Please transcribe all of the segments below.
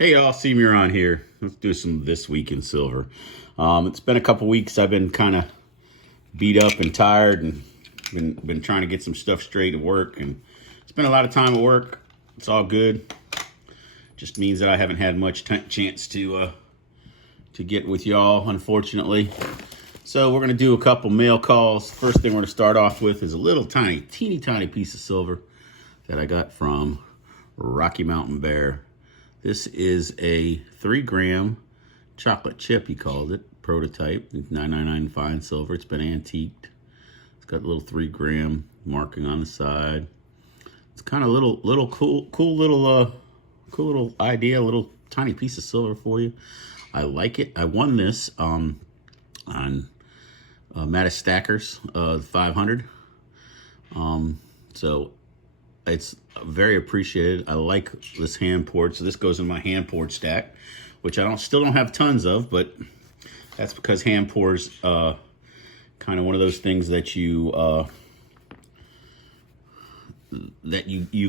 Hey y'all, Seamuron here. Let's do some This Week in Silver. It's been a couple weeks. I've been kind of beat up and tired and been trying to get some stuff straight at work, and spent a lot of time at work. It's all good. Just means that I haven't had much chance to get with y'all, unfortunately. So we're gonna do a couple mail calls. First thing we're gonna start off with is a little teeny tiny piece of silver that I got from Rocky Mountain Bear. This is a 3-gram chocolate chip, he called it, prototype. It's 999 fine silver. It's been antiqued. It's got a little 3-gram marking on the side. It's kind of cool little idea, a little tiny piece of silver for you. I like it. I won this on Mattis Stackers 500. So it's very appreciated. I like this hand poured, so this goes in my hand poured stack, which I still don't have tons of, but that's because hand pours kind of one of those things that you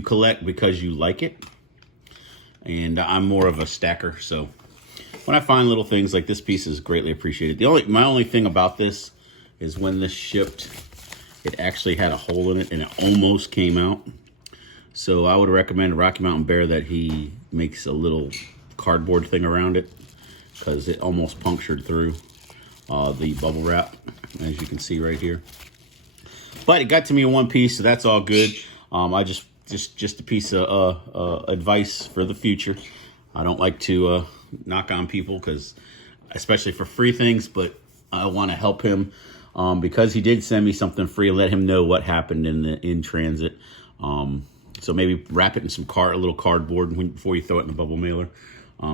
collect because you like it, and I'm more of a stacker. So when I find little things like this piece is greatly appreciated. My only thing about this is when this shipped, it actually had a hole in it and it almost came out. So I would recommend Rocky Mountain Bear that he makes a little cardboard thing around it, because it almost punctured through the bubble wrap, as you can see right here. But it got to me in one piece, so that's all good. I just a piece of advice for the future. I don't like to knock on people, because especially for free things, but I want to help him because he did send me something free and let him know what happened in transit. So maybe wrap it in some a little cardboard before you throw it in the bubble mailer,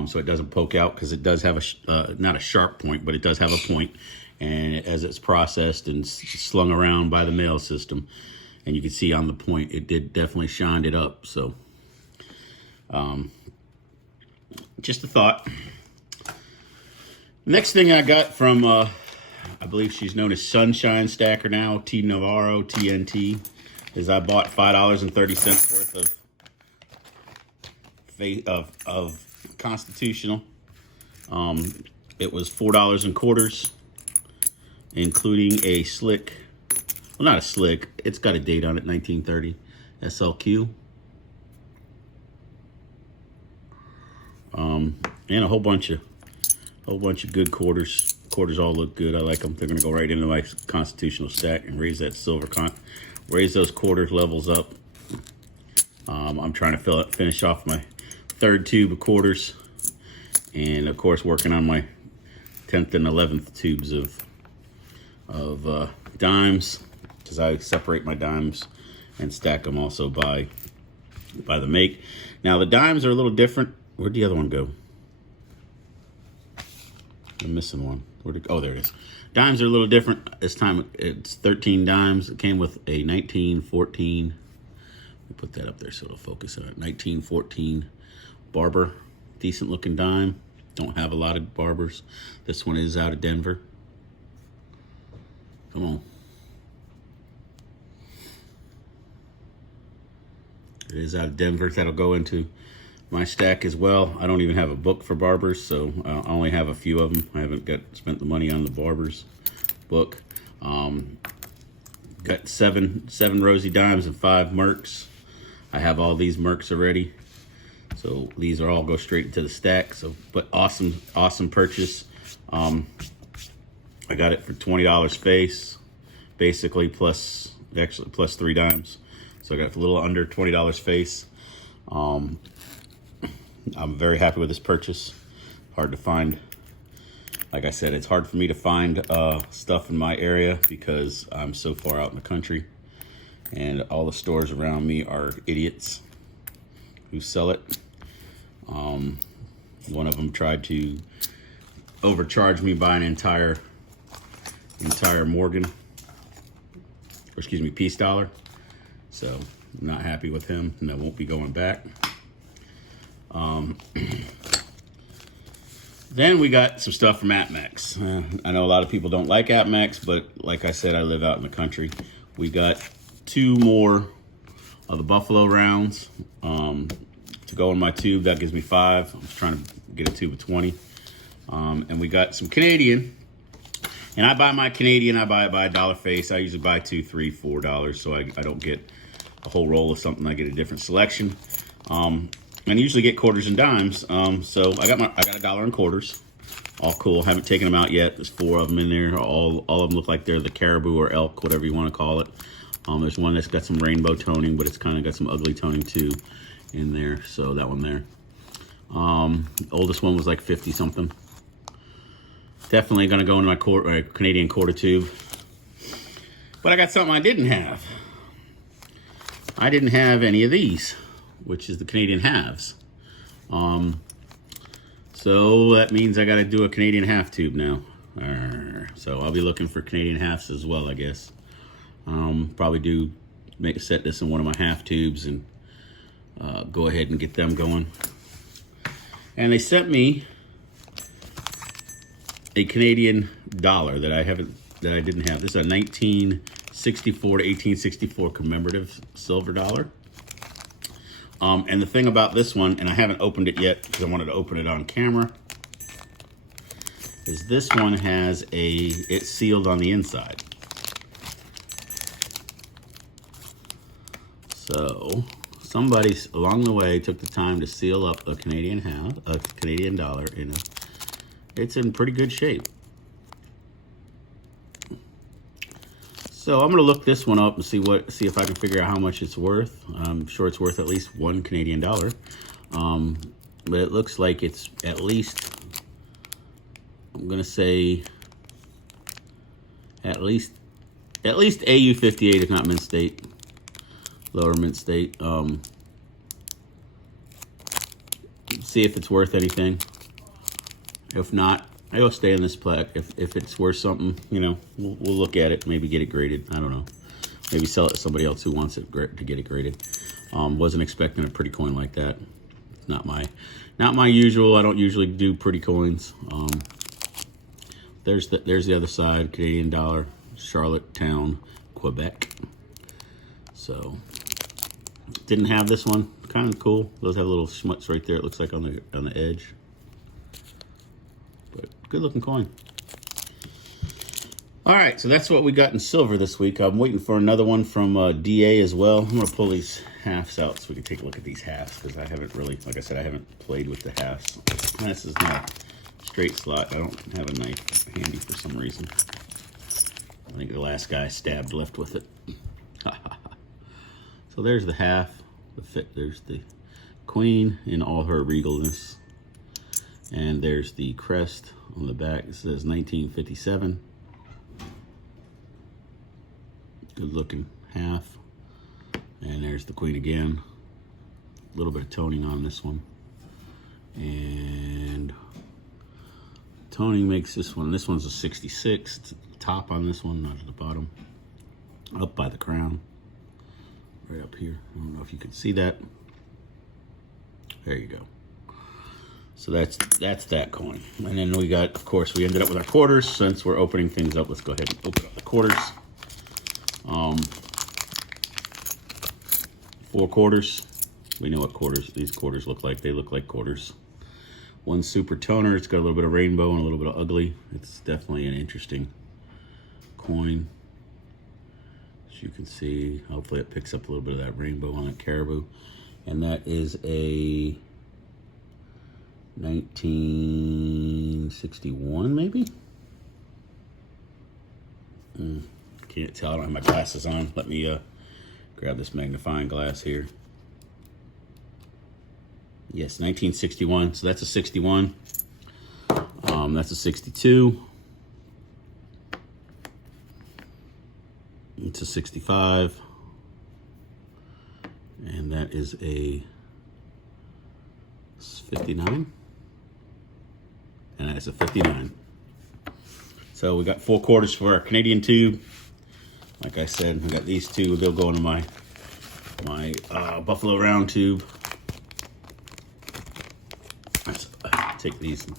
so it doesn't poke out, because it does have not a sharp point, but it does have a point. And as it's processed and slung around by the mail system, and you can see on the point, it did definitely shined it up. So just a thought. Next thing I got from, I believe she's known as Sunshine Stacker now, T Navarro, TNT. Is I bought $5.30 worth of Constitutional. It was $4 and quarters, including a slick. Well, not a slick. It's got a date on it, 1930 SLQ, and a whole bunch of good quarters. Quarters all look good. I like them. They're gonna go right into my Constitutional stack and raise that silver raise those quarter levels up. I'm trying to finish off my 3rd tube of quarters, and of course working on my 10th and 11th tubes of dimes, because I separate my dimes and stack them also by the make. Now the dimes are a little different. Where'd the other one go? I'm missing one. Oh, there it is. Dimes are a little different. This time it's 13 dimes. It came with a 1914. Let me put that up there so it'll focus on it. 1914 Barber. Decent looking dime. Don't have a lot of Barbers. This one is out of Denver. Come on. It is out of Denver. That'll go into my stack as well. I don't even have a book for Barbers, so I only have a few of them. I haven't spent the money on the Barbers book. Got seven Rosie dimes and 5 Mercs. I have all these Mercs already, so these are all go straight into the stack. So, but awesome purchase. I got it for $20 face, basically, plus 3 dimes. So I got a little under $20 face. I'm very happy with this purchase. Hard to find. Like I said, it's hard for me to find stuff in my area because I'm so far out in the country, and all the stores around me are idiots who sell it. One of them tried to overcharge me by an entire Morgan, or excuse me, Peace Dollar. So I'm not happy with him, and I won't be going back. Then we got some stuff from APMEX. I know a lot of people don't like APMEX, but like I said, I live out in the country. We got 2 more of the Buffalo rounds to go in my tube. That gives me 5. I'm just trying to get a tube of 20. And we got some Canadian. And I buy my Canadian, I buy it by $1 face. I usually buy $2, $3, $4, so I don't get a whole roll of something. I get a different selection. And I usually get quarters and dimes. So I got $1 in quarters. All cool. Haven't taken them out yet. There's 4 of them in there. All of them look like they're the caribou or elk, whatever you want to call it. There's one that's got some rainbow toning, but it's kind of got some ugly toning too in there. So that one there. The oldest one was like 50 something. Definitely going to go in my Canadian quarter tube. But I got something I didn't have. I didn't have any of these, which is the Canadian halves. So that means I got to do a Canadian half tube now. So I'll be looking for Canadian halves as well, I guess. Probably set this in one of my half tubes and go ahead and get them going. And they sent me a Canadian dollar that I didn't have. This is a 1964 to 1864 commemorative silver dollar. And the thing about this one, and I haven't opened it yet because I wanted to open it on camera, is this one has it's sealed on the inside. So somebody along the way took the time to seal up a Canadian dollar it's in pretty good shape. So I'm gonna look this one up and see if I can figure out how much it's worth. I'm sure it's worth at least 1 Canadian dollar. But it looks like it's at least, I'm gonna say at least AU 58, if not Mint State, lower Mint State. See if it's worth anything. If not, it'll stay in this plaque. If it's worth something, you know, we'll look at it, maybe get it graded. I don't know. Maybe sell it to somebody else who wants it to get it graded. Wasn't expecting a pretty coin like that. Not my usual. I don't usually do pretty coins. There's the other side, Canadian dollar, Charlottetown, Quebec. So didn't have this one. Kind of cool. Those have little schmutz right there. It looks like on the edge. But good looking coin. All right, so that's what we got in silver this week. I'm waiting for another one from DA as well. I'm gonna pull these halves out so we can take a look at these halves, because I haven't really, like I said, I haven't played with the halves. This is not a straight slot. I don't have a knife handy for some reason. I think the last guy stabbed left with it. So there's the half. There's the queen in all her regalness. And there's the crest on the back. It says 1957. Good looking half. And there's the queen again. A little bit of toning on this one. And toning makes this one's a 66. It's at the top on this one, not at the bottom. Up by the crown. Right up here. I don't know if you can see that. There you go. So that's that coin. And then we got, of course, we ended up with our quarters. Since we're opening things up, let's go ahead and open up the quarters. 4 quarters. We know what these quarters look like. They look like quarters. One super toner. It's got a little bit of rainbow and a little bit of ugly. It's definitely an interesting coin. As you can see, hopefully it picks up a little bit of that rainbow on that caribou. And that is a 1961, maybe? Can't tell. I don't have my glasses on. Let me grab this magnifying glass here. Yes, 1961. So that's a 61. That's a 62. It's a 65. And that is a 59. And that is a 59. So we got 4 quarters for our Canadian tube. Like I said, we got these 2. They'll go into my Buffalo round tube. Let's take these and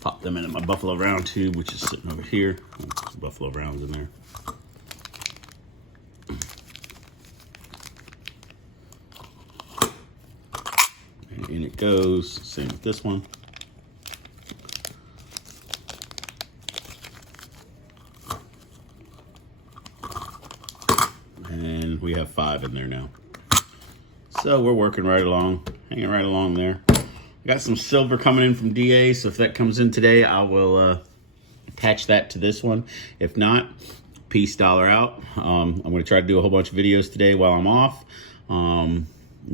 pop them into my Buffalo round tube, which is sitting over here. There's Buffalo rounds in there. it goes. Same with this one. And we have 5 in there now. So we're working right along, hanging right along there. I got some silver coming in from DA, so if that comes in today, I will attach that to this one. If not, peace, dollar out. I'm going to try to do a whole bunch of videos today while I'm off and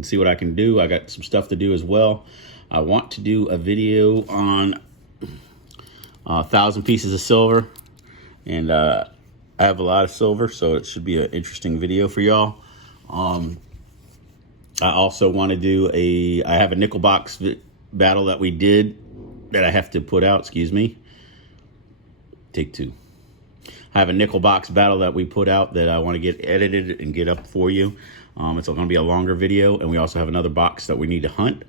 see what I can do. I got some stuff to do as well. I want to do a video on 1,000 pieces of silver, and I have a lot of silver, so it should be an interesting video for y'all. I also want to do I have a nickel box battle that we did that I have to put out, excuse me. Take 2. I have a nickel box battle that we put out that I want to get edited and get up for you. It's going to be a longer video, and we also have another box that we need to hunt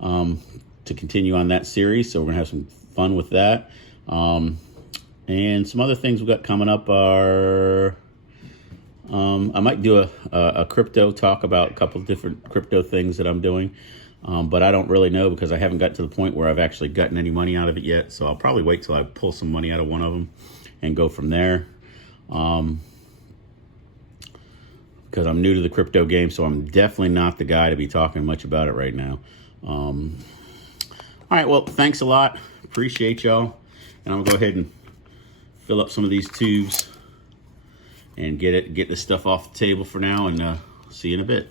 to continue on that series, so we're going to have some fun with that. And some other things we've got coming up are... I might do a crypto talk about a couple of different crypto things that I'm doing, but I don't really know because I haven't got to the point where I've actually gotten any money out of it yet. So I'll probably wait till I pull some money out of one of them and go from there. Because I'm new to the crypto game, so I'm definitely not the guy to be talking much about it right now. All right, well, thanks a lot. Appreciate y'all. And I'm gonna go ahead and fill up some of these tubes and get this stuff off the table for now, and see you in a bit.